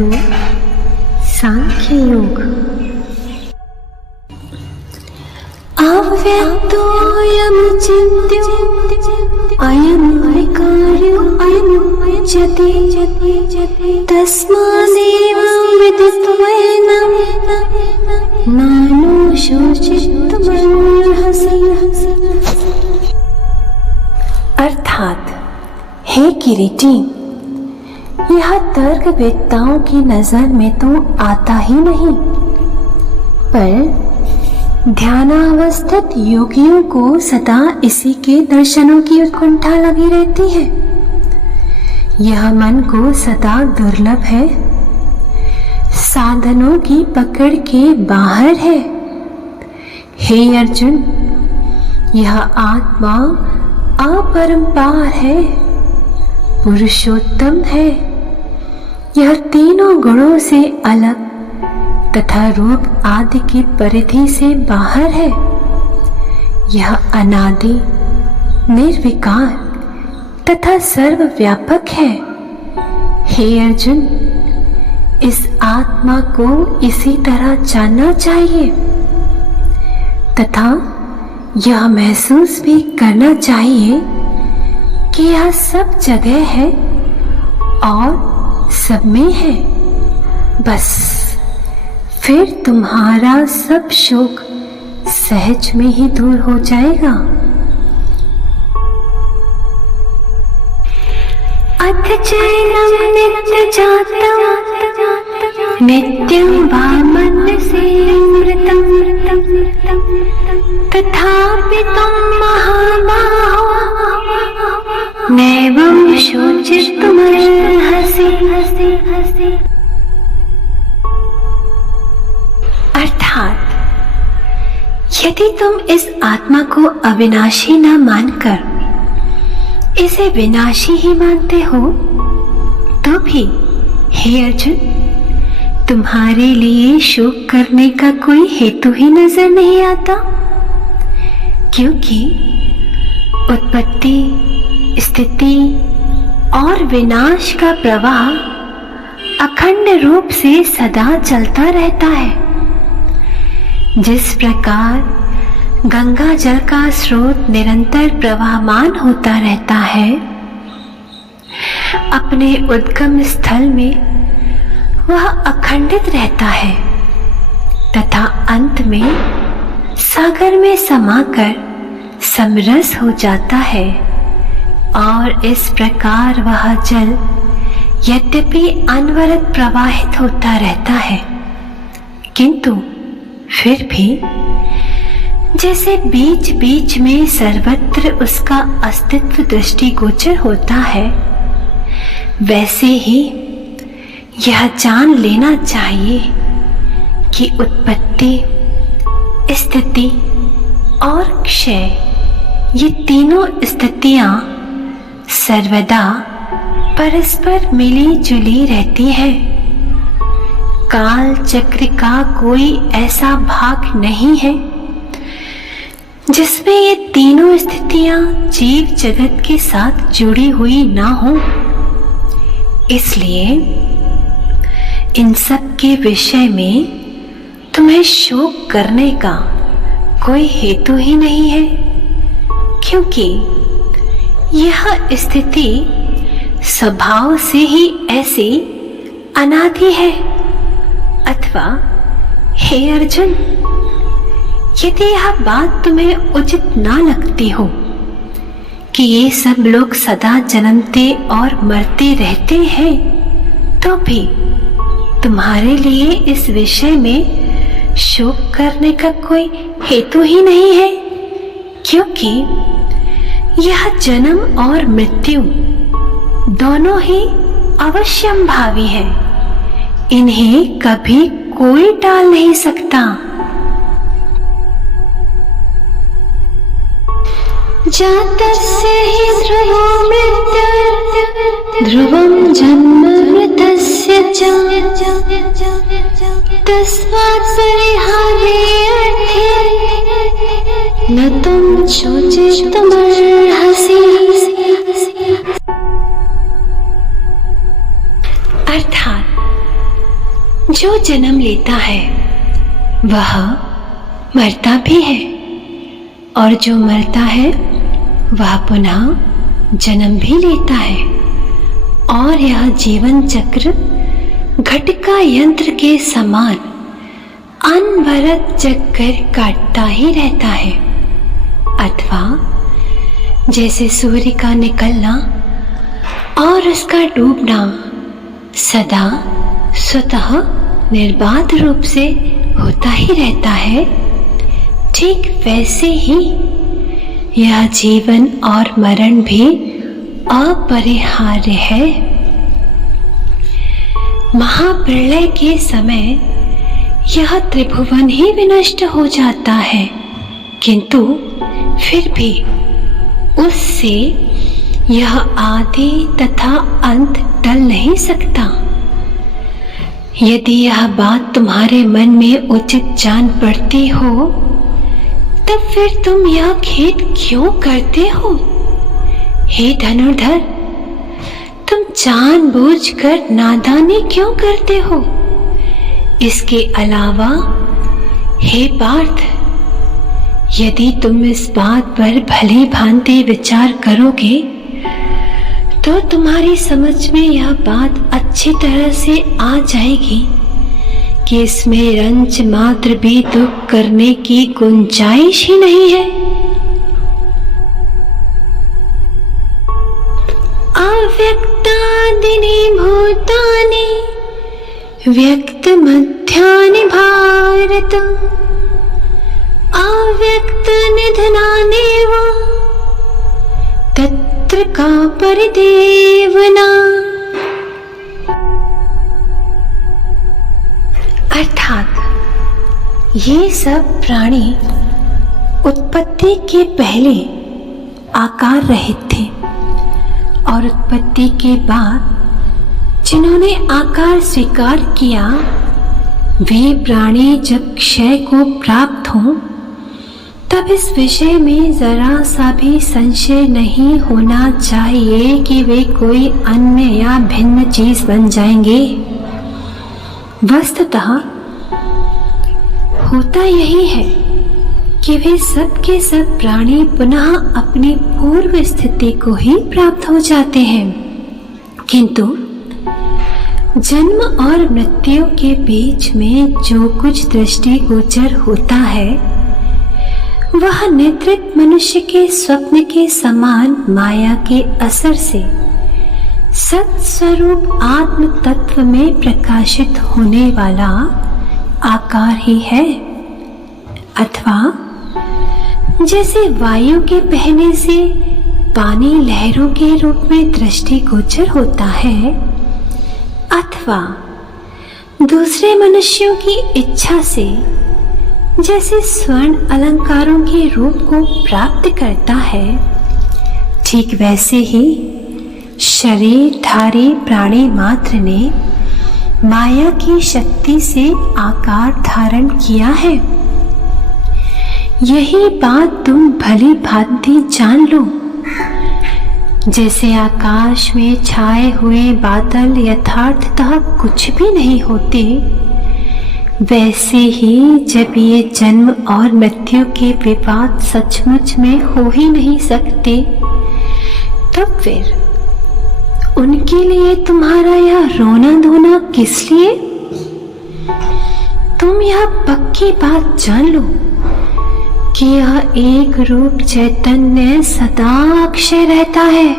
परंतु सांख्य योग। अव्यक्तोऽयं चिन्त्यो अयं विकार्यो अयमुच्यते तस्मादेवं विदित्वैनं नानुशोचितुमर्हसि। अर्थात, हे किरीटी, यह तर्कवेत्ताओं की नजर में तो आता ही नहीं, पर ध्यानावस्थित योगियों को सदा इसी के दर्शनों की उत्कंठा लगी रहती है। यह मन को सदा दुर्लभ है, साधनों की पकड़ के बाहर है। हे अर्जुन, यह आत्मा अपरंपार है, पुरुषोत्तम है। यह तीनों गुणों से अलग तथा रूप आदि की परिधि से बाहर है। यह अनादि, निर्विकार तथा सर्वव्यापक है। हे अर्जुन, इस आत्मा को इसी तरह जानना चाहिए तथा यह महसूस भी करना चाहिए कि यह सब जगह है और सब में है। बस फिर तुम्हारा सब शोक सहज में ही दूर हो जाएगा। अथ चैनं नित्यजातं नित्यं वा मनसेऽमृतं तथापि त्वं महाबाहो नैवं शोचितुमर्हसि। अर्थात, यदि तुम इस आत्मा को अविनाशी न मानकर इसे विनाशी ही मानते हो, तो भी हे अर्जुन, तुम्हारे लिए शोक करने का कोई हेतु ही नजर नहीं आता, क्योंकि उत्पत्ति, स्थिति और विनाश का प्रवाह अखंड रूप से सदा चलता रहता है। जिस प्रकार गंगा जल का स्रोत निरंतर प्रवाहमान होता रहता है, अपने उद्गम स्थल में वह अखंडित रहता है तथा अंत में सागर में समाकर समरस हो जाता है। और इस प्रकार वह जल यद्यपि अनवरत प्रवाहित होता रहता है, किंतु फिर भी जैसे बीच बीच में सर्वत्र उसका अस्तित्व दृष्टिगोचर होता है, वैसे ही यह जान लेना चाहिए कि उत्पत्ति, स्थिति और क्षय, ये तीनों स्थितियां सर्वदा परस्पर मिली जुली रहती है। काल चक्र का कोई ऐसा भाग नहीं है जिसमें ये तीनों स्थितियां जीव जगत के साथ जुड़ी हुई ना हो। इसलिए इन सब के विषय में तुम्हें शोक करने का कोई हेतु ही नहीं है, क्योंकि यह स्थिति स्वभाव से ही ऐसी अनादि है। अथवा हे अर्जुन, यदि यह बात तुम्हें उचित ना लगती हो कि ये सब लोग सदा जन्मते और मरते रहते हैं, तो भी तुम्हारे लिए इस विषय में शोक करने का कोई हेतु ही नहीं है, क्योंकि यह जन्म और मृत्यु दोनों ही अवश्यंभावी है। इन्हें कभी कोई टाल नहीं सकता। जातस्य हि ध्रुवो मृत्युर् ध्रुवं जन्म मृतस्य च तस्मात् परिहारे अर्थे न त्वं शोचितुमर्हसि। अर्थात जो जन्म लेता है वह मरता भी है, और जो मरता है वह पुनः जन्म भी लेता है। और यह जीवन चक्र घटिका यंत्र के समान अनवरत चक्कर काटता ही रहता है। अथवा जैसे सूर्य का निकलना और उसका डूबना सदा स्वतः निर्बाध रूप से होता ही रहता है, ठीक वैसे ही यह जीवन और मरण भी अपरिहार्य है। महाप्रलय के समय यह त्रिभुवन ही विनष्ट हो जाता है, किंतु फिर भी उससे यह आदि तथा अंत टल नहीं सकता। यदि यह बात तुम्हारे मन में उचित जान पड़ती हो, तब फिर तुम यह खेद क्यों करते हो? हे धनुर्धर, तुम जानबूझकर नादानी क्यों करते हो? इसके अलावा हे पार्थ, यदि तुम इस बात पर भली भांति विचार करोगे तो तुम्हारी समझ में यह बात अच्छी तरह से आ जाएगी कि इसमें रंच मात्र भी दुख करने की गुंजाइश ही नहीं है। अव्यक्तादीनि भूतानि व्यक्त मध्यानि भारत, अव्यक्त निधनानेव तत्र का परिदेवना। अर्थात ये सब प्राणी उत्पत्ति के पहले आकार रहित थे, और उत्पत्ति के बाद जिन्होंने आकार स्वीकार किया वे प्राणी जब क्षय को प्राप्त हों तब इस विषय में जरा सा भी संशय नहीं होना चाहिए कि वे कोई अन्य या भिन्न चीज बन जाएंगे। वस्तुतः होता यही है कि वे सब के सब प्राणी पुनः अपनी पूर्व स्थिति को ही प्राप्त हो जाते हैं, किंतु जन्म और मृत्यु के बीच में जो कुछ दृष्टिगोचर होता है वह निद्रित मनुष्य के स्वप्न के समान माया के असर से सत्स्वरूप आत्म तत्व में प्रकाशित होने वाला आकार ही है। अथवा जैसे वायु के बहने से पानी लहरों के रूप में दृष्टिगोचर होता है, अथवा दूसरे मनुष्यों की इच्छा से जैसे स्वर्ण अलंकारों के रूप को प्राप्त करता है, ठीक वैसे ही शरीरधारी प्राणी मात्र ने माया की शक्ति से आकार धारण किया है। यही बात तुम भली भांति जान लो। जैसे आकाश में छाए हुए बादल यथार्थतः कुछ भी नहीं होते, वैसे ही जब ये जन्म और मृत्यु के विवाद सचमुच में हो ही नहीं सकते, तब फिर उनके लिए तुम्हारा यह रोना धोना किस लिए? तुम यह पक्की बात जान लो कि यह एक रूप चैतन्य सदा अक्षय रहता है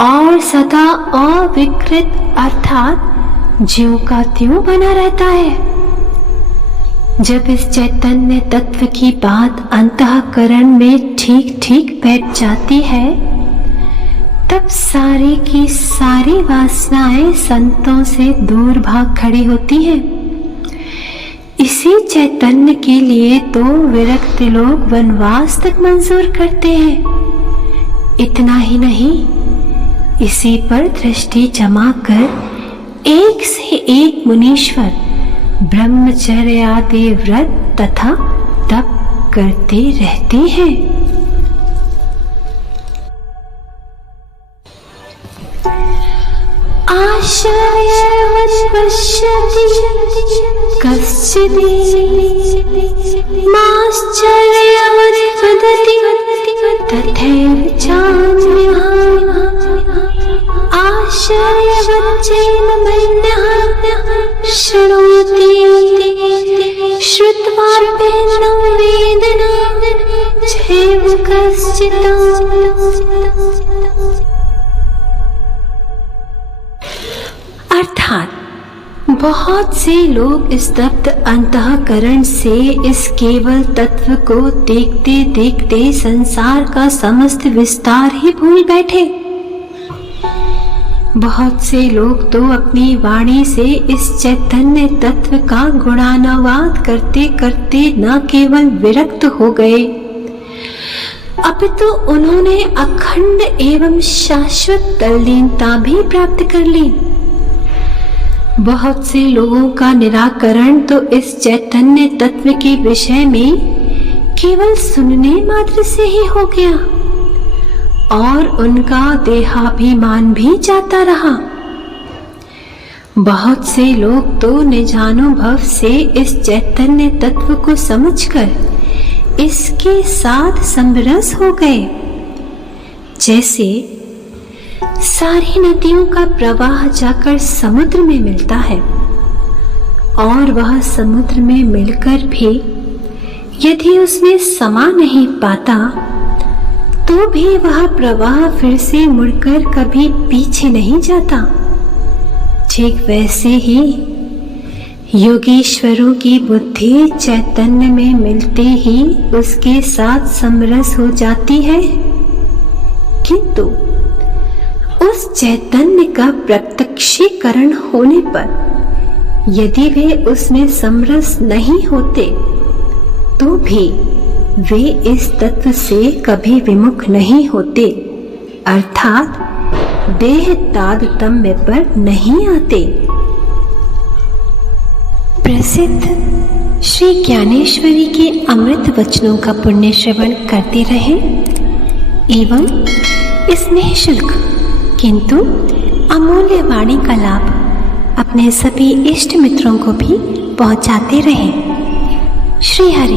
और सदा अविकृत अर्थात ज्यों का त्यों बना रहता है। जब इस चैतन्य तत्व की बात अंतःकरण में ठीक ठीक बैठ जाती है, तब सारी की सारी वासनाएं संतों से दूर भाग खड़ी होती हैं। इसी चैतन्य के लिए तो विरक्त लोग वनवास तक मंजूर करते हैं। इतना ही नहीं, इसी पर दृष्टि जमा कर एक से एक मुनीश्वर ब्रह्मचर्य आदि व्रत तथा तप करते रहते हैं। आश्रयवत पश्यति कश्चिदेमाश्चर्यवत् वदति तथैव चान्यः आश्चर्यवच्चैनमन्यः शृणोति श्रुत्वाप्येनं वेद चैव कश्चित्। अर्थात बहुत से लोग स्तब्ध अंतःकरण से इस केवल तत्व को देखते देखते संसार का समस्त विस्तार ही भूल बैठे। बहुत से लोग तो अपनी वाणी से इस चैतन्य तत्व का गुणानुवाद करते करते न केवल विरक्त हो गए, अपितु उन्होंने अखंड एवं शाश्वत तल्लीनता भी प्राप्त कर ली। बहुत से लोगों का निराकरण तो इस चैतन्य तत्व के विषय में केवल सुनने मात्र से ही हो गया और उनका देहाभिमान भी जाता रहा। बहुत से लोग तो निजानुभव से इस चैतन्य तत्व को समझकर इसके साथ समरस हो गए। जैसे सारी नदियों का प्रवाह जाकर समुद्र में मिलता है और वह समुद्र में मिलकर भी यदि उसमें समा नहीं पाता तो भी वह प्रवाह फिर से मुड़कर कभी पीछे नहीं जाता। ठीक वैसे ही योगीश्वरों की बुद्धि चैतन्य में मिलते ही उसके साथ समरस हो जाती है, किंतु उस चैतन्य का प्रत्यक्षीकरण होने पर यदि वे उसमें समरस नहीं होते तो भी वे इस तत्व से कभी विमुख नहीं होते, अर्थात देह तारतम्य पर नहीं आते। प्रसिद्ध श्री ज्ञानेश्वरी के अमृत वचनों का पुण्य श्रवण करते रहें एवं इस निःशुल्क किंतु अमूल्य वाणी का लाभ अपने सभी इष्ट मित्रों को भी पहुंचाते रहें। श्री हरि।